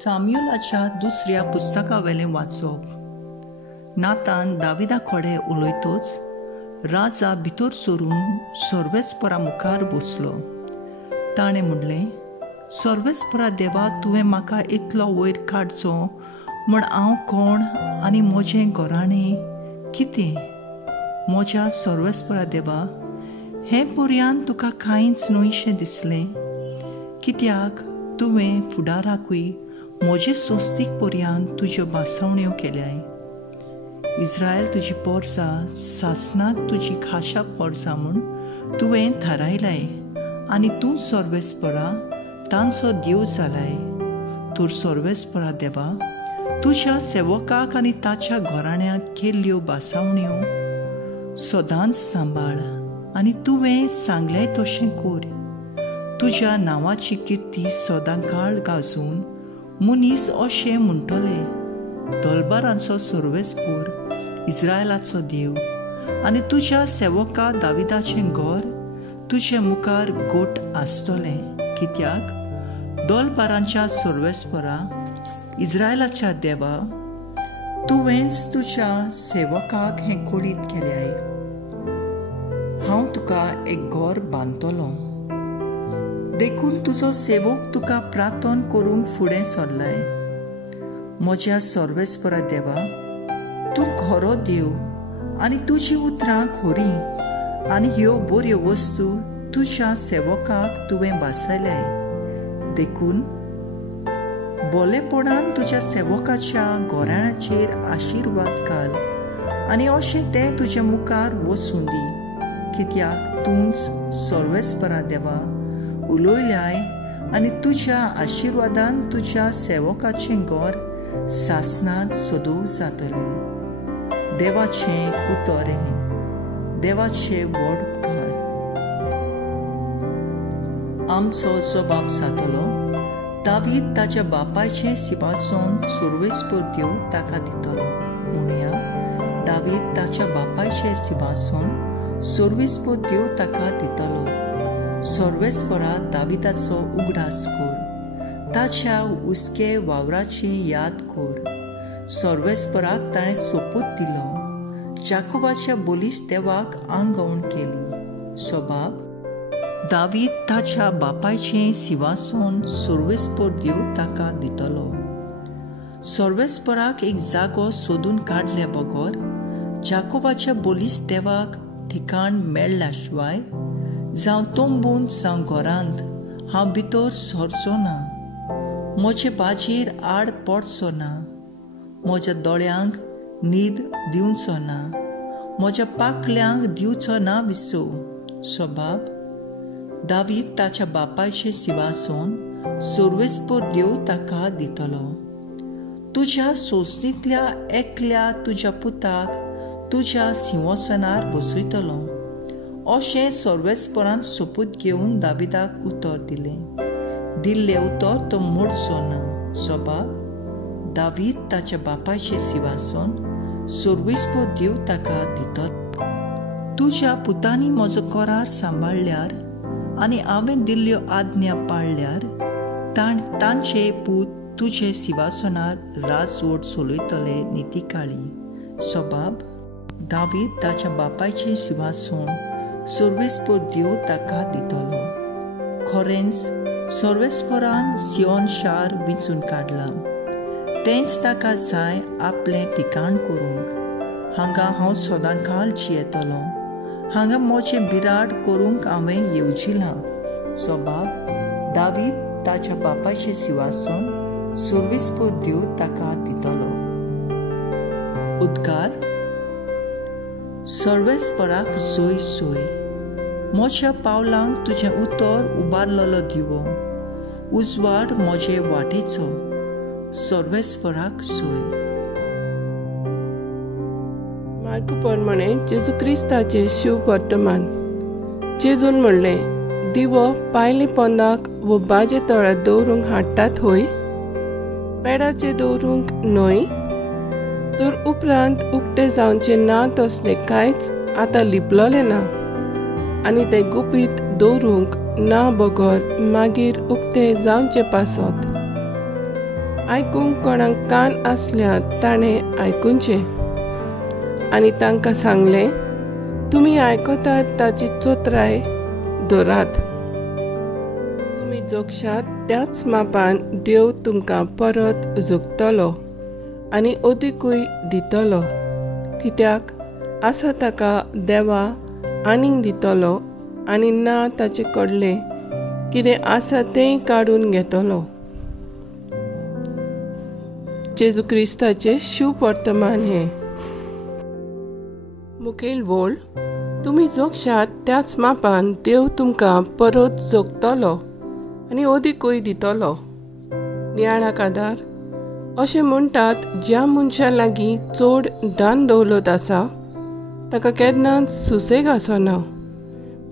साम्युएलाच्या दुसऱ्या पुस्तकावेलें वाचप. नातान दाविदा कडेन उलयतोच राजा भितर सरून सर्वेस्परा मुखार बसलो. ताणें म्हणलें, सर्वेस्परा देवा, तुवें म्हाका इतलो वयर काडचो म्हण हांव कोण आनी म्हजें घराणें कितें? म्हज्या सर्वेस्परा देवा, हे पर्यंत तुका कांयच न्हयशें दिसलें. कित्याक तुवें फुडाराकूय म्हजे सोस्तीक पर्यंत तुज्यो बासावण्यो केल्याय. इस्रायल तुजी पोरसां, सासनाक तुजी खाशा पोरसां म्हूण तुवें थारायलाय आनी तूं सर्वेस्परा तांचो देव जालाय. तर सर्वेस्परा देवा, तुज्या सेवकाक आनी ताच्या घराण्याक केल्ल्यो बासावण्यो सदांच सांबाळ आनी तुवें सांगलें तशें कर. तुज्या नांवाची किर्ती सदांकाळ गाजून मनीस अशें म्हणटले, दलबारांचो सर्वेस्पर, इस्रायलाचो देव आनी तुज्या सेवका दाविदाचें घर तुजे मुखार गोट आसतलें. कित्याक दलबारांच्या सर्वेस्परा, इस्रायलाच्या देवा, तुवेंच तुज्या सेवकाक हें कोडीत केल्याय. हांव तुका एक घर बांदतलों. देखून तुजो सेवक तुका प्रार्थन करूंक फुडें सरलाय. म्हज्या सर्वेस्परा देवा, तूं खरो देव आनी तुजी उतरां खरी आनी ह्यो बऱ्यो वस्तू तुज्या सेवकाक तुवें बासयल्याय. देखून बोलेपणान तुज्या सेवकाच्या घराण्याचेर आशिर्वाद घाल आनी अशें तें तुज्या मुखार वचूं दी. कित्याक तूंच सर्वेस्परा देवा उलयल्याय आनी तुज्या आशिर्वादान तुज्या सेवकाचें घर सासनाक सदोव जातलें. देवाचें उतोरें, देवाचें व्हड उपकार. आमचो जबाब जातलो, दावीद ताच्या बापायचें सिंहासन सर्वेस्पर देव ताका दितलो. म्हणुया, दावीद ताच्या बापायचें सिंहासन सर्वेस्पर देव ताका दितलो. सर्वेस्परा दाविदाचो उगडास कर, ताच्या उस्के वावराची याद कर. सर्वेस्पराक ताणें सोपूत दिलो, जाकोबाच्या बोलीस देवाक आंगवण केली. सबाब, दावीद ताच्या बापायचें सिंहासन सर्वेस्पर देव ताका दितलो. सर्वेस्पराक एक जागो सोदून काडले बगर जाकोबाच्या बोलीस देवाक ठिकाण मेळ्ळ्या शिवाय जावं तोंबून जावं घरांत हांव भितर सरचो ना. म्हजे बाजेर आड पडचो ना. म्हज्या दोळ्यांक न्हीद दिवचो ना. म्हज्या पाकल्यांक दिवचो ना विसो. सबाब, दावीद ताच्या बापायचें सिंहासन सर्वेस्पर देव ताका दितलो. तुज्या सोंसणींतल्या एकल्या तुज्या पुताक तुज्या सिंहासनार बसयतलो. अशें सर्वेस्परान सोपूत घेवन दाविदाक उतर दिलें. दिल्लें उतर तो मोडचो ना. सबाब, दावीद ताच्या बापायचें सिंहासन सर्वेस्पर देव ताका दितलो. तुज्या पुतांनी म्हजो करार सांबाळल्यार आनी हांवें दिल्ल्यो आज्ञा पाळल्यार तांचे पूत तुजे सिंहासनार राजवट चलयतले नितीकाळी. सबाब, दावीद ताच्या बापायचें सिंहासन सर्वेस्पर देव ताका दितलो. खरेंच सर्वेस्परान सियोन शार विंचून काडला. तेंच ताका जाय आपलें ठिकाण करूंक. हांगा हांव सदांकाळ जियेतलों. हांगा म्हजें बिराड करूंक हांवें येवजिलां. सबाब, दावीद ताच्या बापायचें सिंहासन सर्वेस्पर देव ताका दितलो. उद्गार. सर्वेस्पराक सोय सोय. म्हज्या पावलांक तुजें उतर उबारलेलो दिवो. उजवाड म्हजे वाटेचो. सर्वेस्पराक सोय. मार्क प्रमाणे जेजू क्रिस्ताचे शिव वर्तमान. जेजून म्हणलें, दिवो पायले पोंदाक वो बाजे तळ्यात दवरूंक हाडटात होय, पेडाचेर दवरूंक न्हय. तर उपरांत उक्ते जावचे ना तसलें कांयच आतां लिपलोलें ना आनी ते गुपीत दवरूंक ना बगर मागीर उक्ते जावचे पासत. आयकूंक कोणाक कान आसल्यार ताणें आयकुचें. आनी तांकां सांगलें, तुमी आयकतात ताची चोत्राय धरात. तुमी जोगशात त्याच मापान देव तुमकां परत जोगतलो आनी ओदीकूय दितलो. कित्याक आसा ताका देवा आनीक दितलो आनी ना ताचे कडले कितें आसा तें काडून घेतलो. जेजू क्रिस्ताचें शुभ वर्तमान हें. मुखेल बोल, तुमी जोगशात त्याच मापान देव तुमकां परत जोगतलो आनी ओदीकूय दितलो. नियाळाक आदार. अशें म्हणटात ज्या मनशा लागीं चड दान दौलत आसा ताका केन्नाच सुसेग आसना,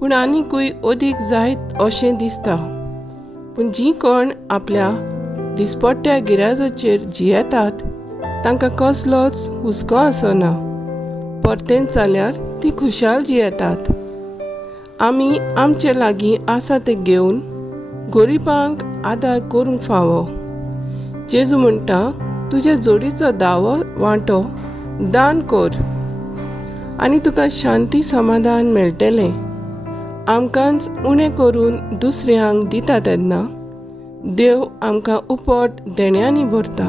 पूण आनिकूय ओदीक जायत अशें दिसता. पूण जीं कोण आपल्या दिसपट्ट्या गिराजाचेर जियेतात तांकां कसलोच हुस्को आसना. परतेंच जाल्यार तीं खुशाल जियेतात. आमी आमचे लागीं आसा तें घेवन गरीबांक आदार करूंक फावो. जेजू म्हणटा, तुज्या जोडीचो दावो वांटो दान कर आनी तुका शांती समाधान मेळटलें. आमकांच उणें करून दुसऱ्यांक दिता तेन्ना देव आमकां उपट देण्यांनी भरता.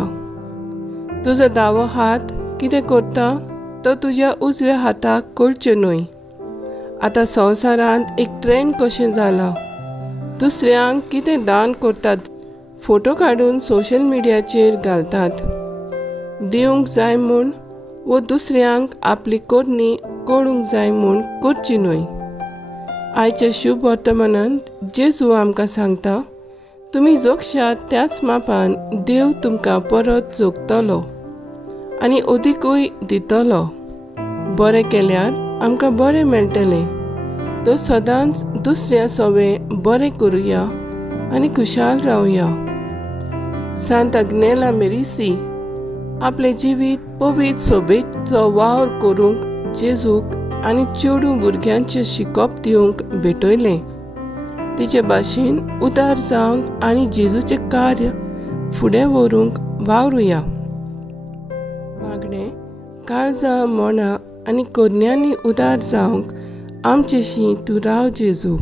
तुजो दावो हात कितें करता तो तुज्या उजव्या हाताक कळचें न्हय. आतां संवसारांत एक ट्रेंड कशें जाला, दुसऱ्यांक कितें दान करतात फोटो काडून सोशल मिडियाचेर घालतात. दिवंक जाय म्हूण वो दुसऱ्यांक आपली कोडणी कळूंक जाय म्हूण करची न्हय. आयच्या शुभ वर्तमानांत जेजू आमकां सांगता, तुमी जोगशात त्याच मापान देव तुमकां परत जोगतलो आनी ओदीकूय दितलो. बरें केल्यार आमकां बरें मेळटलें. तो सदांच दुसऱ्या सवें बरें करुया आनी खुशाल रावया. सांत अग्नेला मेरिसी आपलें जिवीत पवित्र सोबेचो वावर करूंक जेजूक आनी चेडूं भुरग्यांचें शिकोप दिवंक भेटयलें. तिचे भाशेन उदार जावंक आनी जेजूचें कार्य फुडें व्हरूंक वावरुया. मागणें, काळजां, मनां आनी कोन्यांनी उदार जावंक आमचेशी तूं राव जेजू.